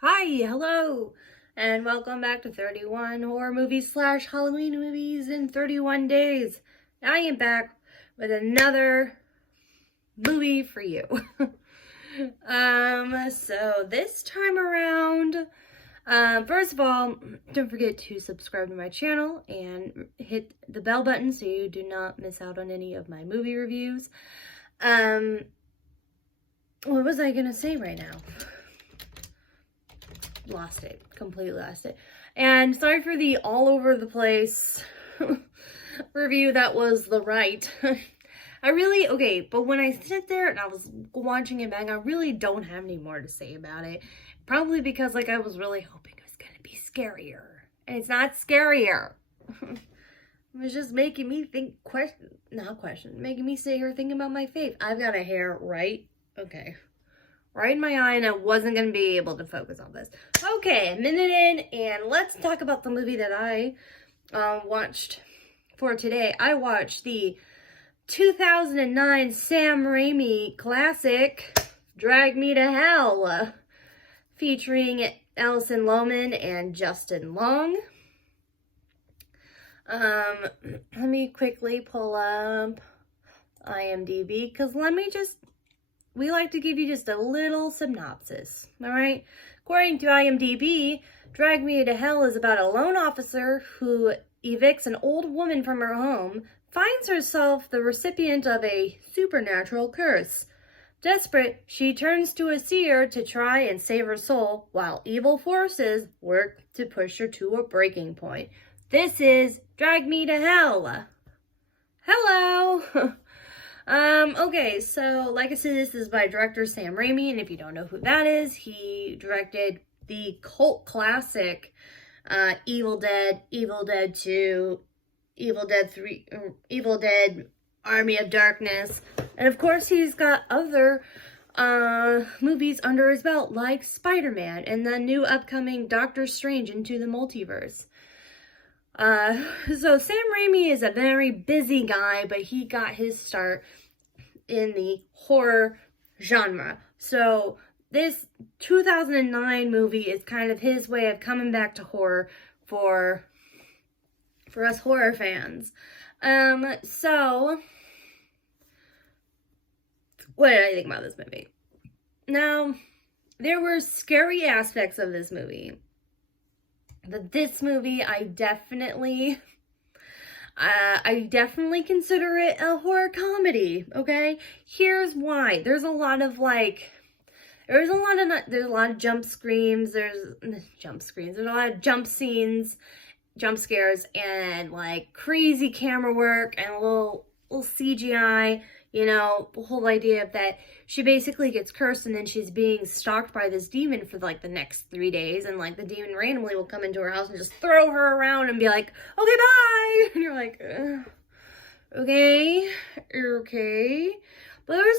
Hi, hello, and welcome back to 31 horror movies / Halloween movies in 31 days. I am back with another movie for you. So this time around, first of all, don't forget to subscribe to my channel and hit the bell button so you do not miss out on any of my movie reviews. What was I gonna say right now? Lost it. Completely lost it. And sorry for the all over the place review that was the right. But when I sit there and I was watching it back, I really don't have any more to say about it. Probably because, I was really hoping it was going to be scarier. And it's not scarier. It was just making me think, making me sit here thinking about my faith. I've got a hair right in my eye, and I wasn't going to be able to focus on this. Okay, a minute in, and let's talk about the movie that I watched for today. I watched the 2009 Sam Raimi classic, Drag Me to Hell, featuring Alison Lohman and Justin Long. Let me quickly pull up IMDb, because we like to give you just a little synopsis, all right? According to IMDb, Drag Me to Hell is about a lone officer who evicts an old woman from her home, finds herself the recipient of a supernatural curse. Desperate, she turns to a seer to try and save her soul, while evil forces work to push her to a breaking point. This is Drag Me to Hell. Hello! Okay, so like I said, this is by director Sam Raimi, and if you don't know who that is, he directed the cult classic Evil Dead, Evil Dead 2, Evil Dead 3, Evil Dead Army of Darkness, and of course he's got other movies under his belt, like Spider-Man and the new upcoming Doctor Strange Into the Multiverse. So Sam Raimi is a very busy guy, but he got his start in the horror genre. So this 2009 movie is kind of his way of coming back to horror for us horror fans. So what did I think about this movie? Now, there were scary aspects of this movie. But this movie, I definitely consider it a horror comedy, okay? Here's why. There's a lot of jump screams, there's a lot of jump scenes, jump scares, and crazy camera work and a little CGI. The whole idea of that she basically gets cursed and then she's being stalked by this demon for the next 3 days, and the demon randomly will come into her house and just throw her around and be like, okay, bye, and you're like, okay. But there's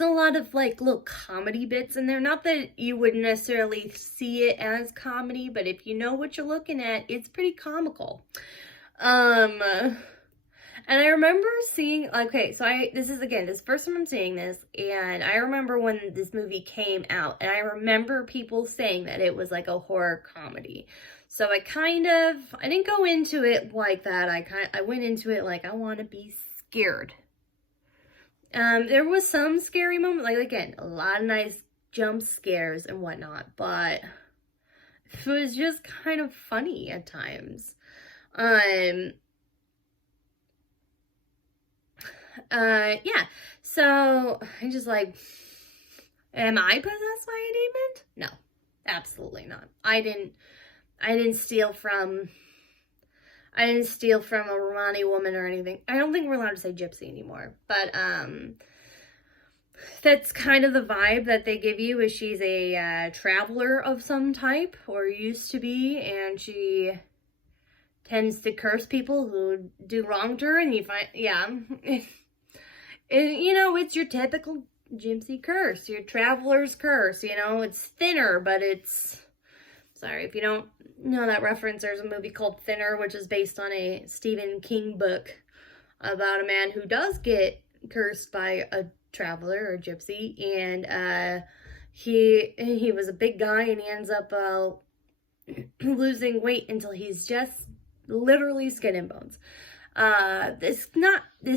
a lot of little comedy bits in there. Not that you would necessarily see it as comedy, but if you know what you're looking at, it's pretty comical. And I remember seeing, this is the first time I'm seeing this, and I remember when this movie came out, and I remember people saying that it was like a horror comedy. So I didn't go into it like that. I went into it like, I want to be scared. There was some scary moments, a lot of nice jump scares and whatnot, but it was just kind of funny at times. Yeah, so I just am I possessed by a demon? No, absolutely not. I didn't steal from a Romani woman or anything. I don't think we're allowed to say gypsy anymore, but, that's kind of the vibe that they give you, is she's a, traveler of some type, or used to be, and she tends to curse people who do wrong to her, and it's your typical gypsy curse, your traveler's curse, it's thinner, but sorry, if you don't know that reference, there's a movie called Thinner, which is based on a Stephen King book about a man who does get cursed by a traveler or gypsy, and he was a big guy, and he ends up losing weight until he's just literally skin and bones. This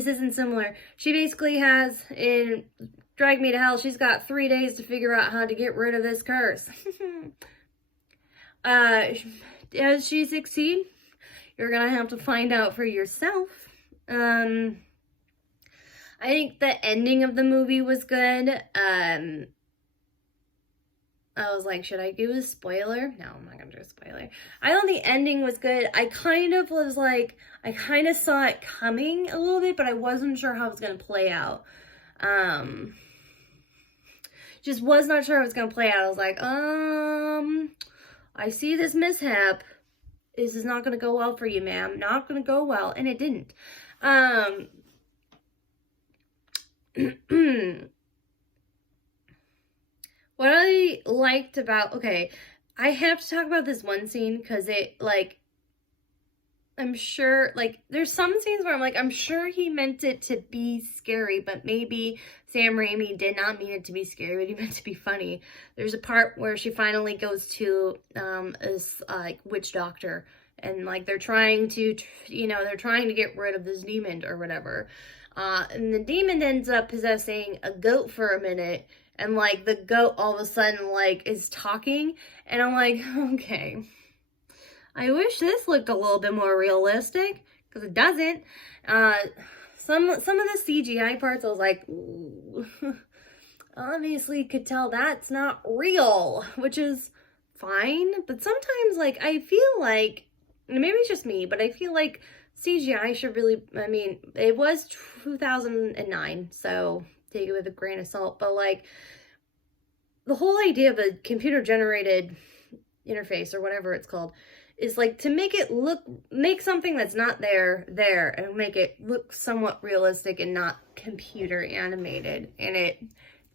isn't similar. She basically has, in Drag Me to Hell, she's got 3 days to figure out how to get rid of this curse. Does she succeed? You're gonna have to find out for yourself. I think the ending of the movie was good. I was like, should I do a spoiler? No, I'm not gonna do a spoiler. I thought the ending was good. I kind of saw it coming a little bit, but I wasn't sure how it was gonna play out. Just was not sure how it was gonna play out. I was like, I see this mishap. This is not gonna go well for you, ma'am. Not gonna go well, and it didn't. What I liked about, okay, I have to talk about this one scene because it, like, I'm sure, like, there's some scenes where I'm like, I'm sure he meant it to be scary, but maybe Sam Raimi did not mean it to be scary, but he meant to be funny. There's a part where she finally goes to this, like, witch doctor, and, like, they're trying to, they're trying to get rid of this demon or whatever. And the demon ends up possessing a goat for a minute, and, like, the goat all of a sudden, like, is talking, and I'm like, okay, I wish this looked a little bit more realistic, because it doesn't. Some of the CGI parts, I was like, ooh, obviously could tell that's not real, which is fine, but sometimes, like, I feel like, maybe it's just me, but I feel like CGI should really, I mean, it was 2009, so take it with a grain of salt, but, like, the whole idea of a computer-generated interface, or whatever it's called, is, like, to make something that's not there, and make it look somewhat realistic and not computer animated, and it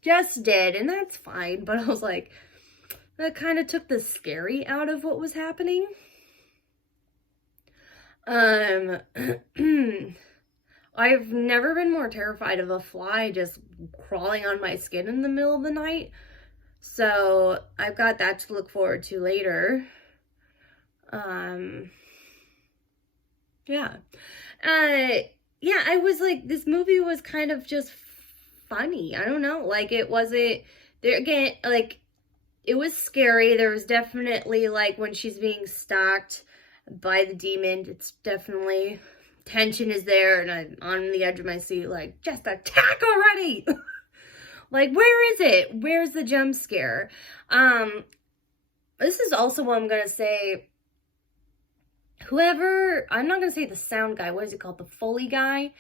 just did, and that's fine, but I was like, that kind of took the scary out of what was happening. I've never been more terrified of a fly just crawling on my skin in the middle of the night. So I've got that to look forward to later. Yeah. Yeah, I was like, this movie was kind of just funny. I don't know. Like, it wasn't, there again, like, it was scary. There was definitely, like, when she's being stalked by the demon, it's definitely, tension is there, and I'm on the edge of my seat, like, just attack already! Like, where is it? Where's the jump scare? This is also what I'm gonna say, I'm not gonna say the sound guy, what is he called? The Foley guy?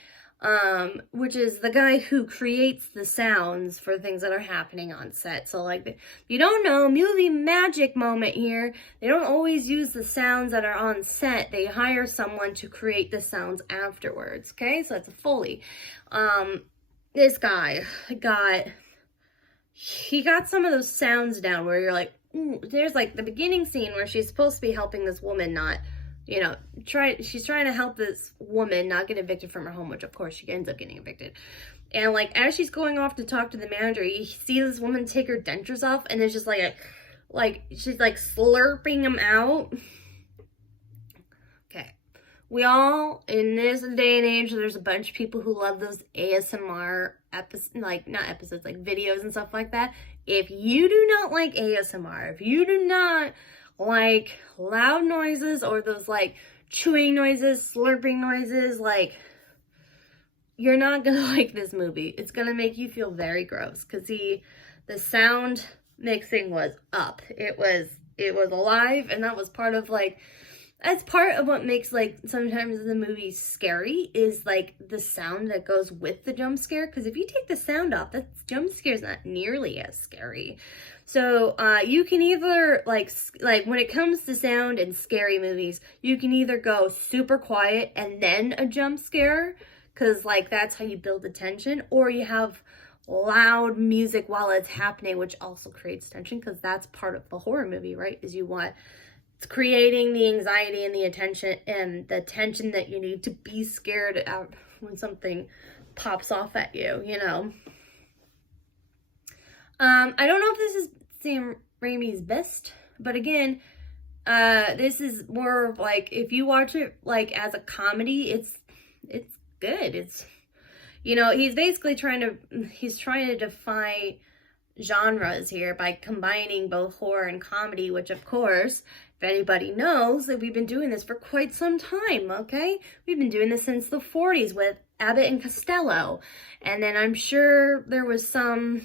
Which is the guy who creates the sounds for things that are happening on set. So, like, you don't know, movie magic moment here. They don't always use the sounds that are on set. They hire someone to create the sounds afterwards, okay? So that's a Foley. This guy he got some of those sounds down where you're like, ooh, there's, like, the beginning scene where she's supposed to be helping this woman not, she's trying to help this woman not get evicted from her home, which of course she ends up getting evicted. And, like, as she's going off to talk to the manager, you see this woman take her dentures off, and it's just like she's, like, slurping them out. Okay. We all, in this day and age, there's a bunch of people who love those ASMR videos and stuff like that. If you do not like ASMR, if you do not like loud noises or those, like, chewing noises, slurping noises, like, you're not gonna like this movie. It's gonna make you feel very gross, because the sound mixing was up. It was alive, and that was part of, like, that's part of what makes, like, sometimes the movie scary, is, like, the sound that goes with the jump scare, because if you take the sound off, that jump scare is not nearly as scary. So, you can either, like, when it comes to sound and scary movies, you can either go super quiet and then a jump scare, because, like, that's how you build the tension, or you have loud music while it's happening, which also creates tension, because that's part of the horror movie, right, is it's creating the anxiety and the attention and the tension that you need to be scared out when something pops off at you, you know. I don't know if this is Sam Raimi's best, but again, this is more of like, if you watch it like as a comedy, it's good. It's, you know, he's basically trying to defy genres here by combining both horror and comedy, which of course, if anybody knows, that we've been doing this for quite some time, okay? We've been doing this since the 40s with Abbott and Costello. And then I'm sure there was some,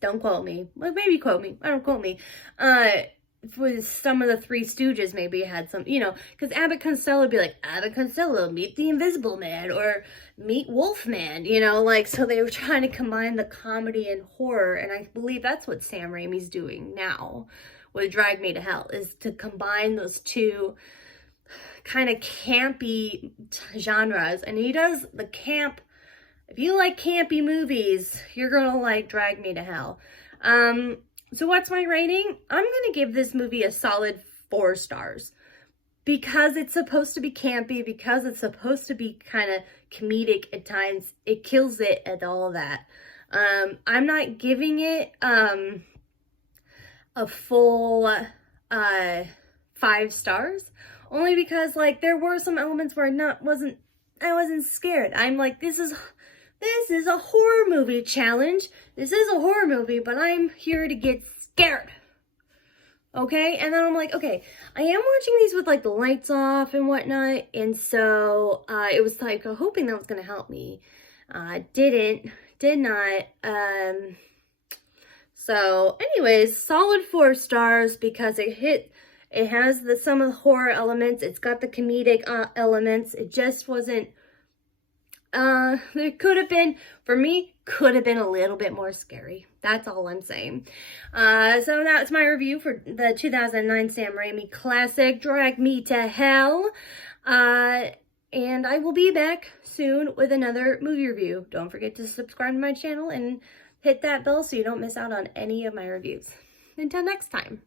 don't quote me. Well, maybe quote me. I don't quote me. Was some of the Three Stooges maybe had some, you know, because Abbott Costello would be like, Abbott Costello, meet the Invisible Man, or meet Wolfman, you know, like, so they were trying to combine the comedy and horror, and I believe that's what Sam Raimi's doing now with Drag Me to Hell, is to combine those two kind of campy genres, and he does the camp. If you like campy movies, you're gonna like Drag Me to Hell. So what's my rating? I'm going to give this movie a solid 4 stars. Because it's supposed to be campy, because it's supposed to be kind of comedic at times, it kills it at all that. I'm not giving it a full 5 stars. Only because, like, there were some elements where I wasn't scared. I'm like, this is a horror movie challenge. This is a horror movie, but I'm here to get scared. Okay? And then I'm like, okay, I am watching these with like the lights off and whatnot. And so it was like hoping that was going to help me. Did not. So anyways, solid 4 stars because it has some of the horror elements. It's got the comedic elements. It just wasn't, there could have been, for me, could have been a little bit more scary. That's all I'm saying. So that's my review for the 2009 Sam Raimi classic, Drag Me to Hell. And I will be back soon with another movie review. Don't forget to subscribe to my channel and hit that bell so you don't miss out on any of my reviews. Until next time.